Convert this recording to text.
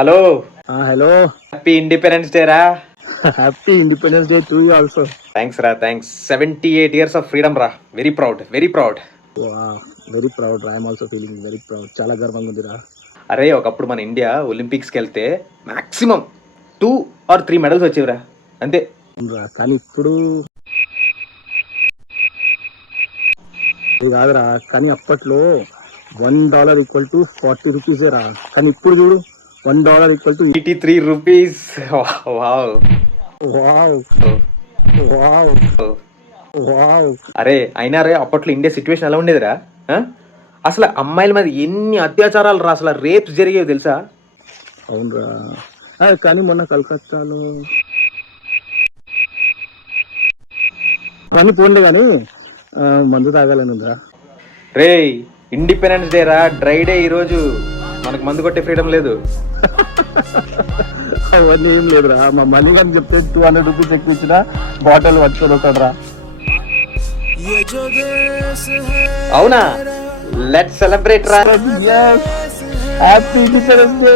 Hello, hello. Happy independence day రా. Happy independence day to you also. Thanks రా, thanks. 78 years of freedom రా. Very proud, very proud. Very proud. I'm also feeling very proud. చాలా గర్వంగా ఉందిరా. అరే, ఒకప్పుడు మన ఇండియా ఒలింపిక్స్కి వెళ్తే మాక్సిమం 2 or 3 మెడల్స్ వచ్చేవిరా, అంతే. కానీ ఇప్పుడు ఇది కాదురా. కానీ అప్పట్లో $1 ఈక్వల్ టు 40 రూపీసే రా. కానీ ఇప్పుడు చూడు, $1 equal to 83 rupees. Wow. Wow wow wow. అరే అయినా రే, అప్పట్లో ఇండియా సిచ్యువేషన్ ఎలా ఉండేదిరా? అసలు అమ్మాయిల మీద ఎన్ని అత్యాచారాలు రా, అసలు రేప్స్ జరిగేవి తెలుసా? అవునరా. కానీ మొన్న కలకత్తాలో కానీ పోండి కానీ మందు తాగాలని ఉందా? రే, ఇండిపెండెన్స్ డే రా, డ్రై డే ఈరోజు. మనకు మందు కొట్టే ఫ్రీడమ్ లేదు. అవన్నీ ఏం లేదురా. మా మనీ కానీ చెప్తే 200 రూపీస్ ఎక్కువ ఇచ్చిన బాటిల్ పట్టుకొని వస్తాడు. అవునా? లెట్స్ సెలబ్రేట్ రా. Happy independence day.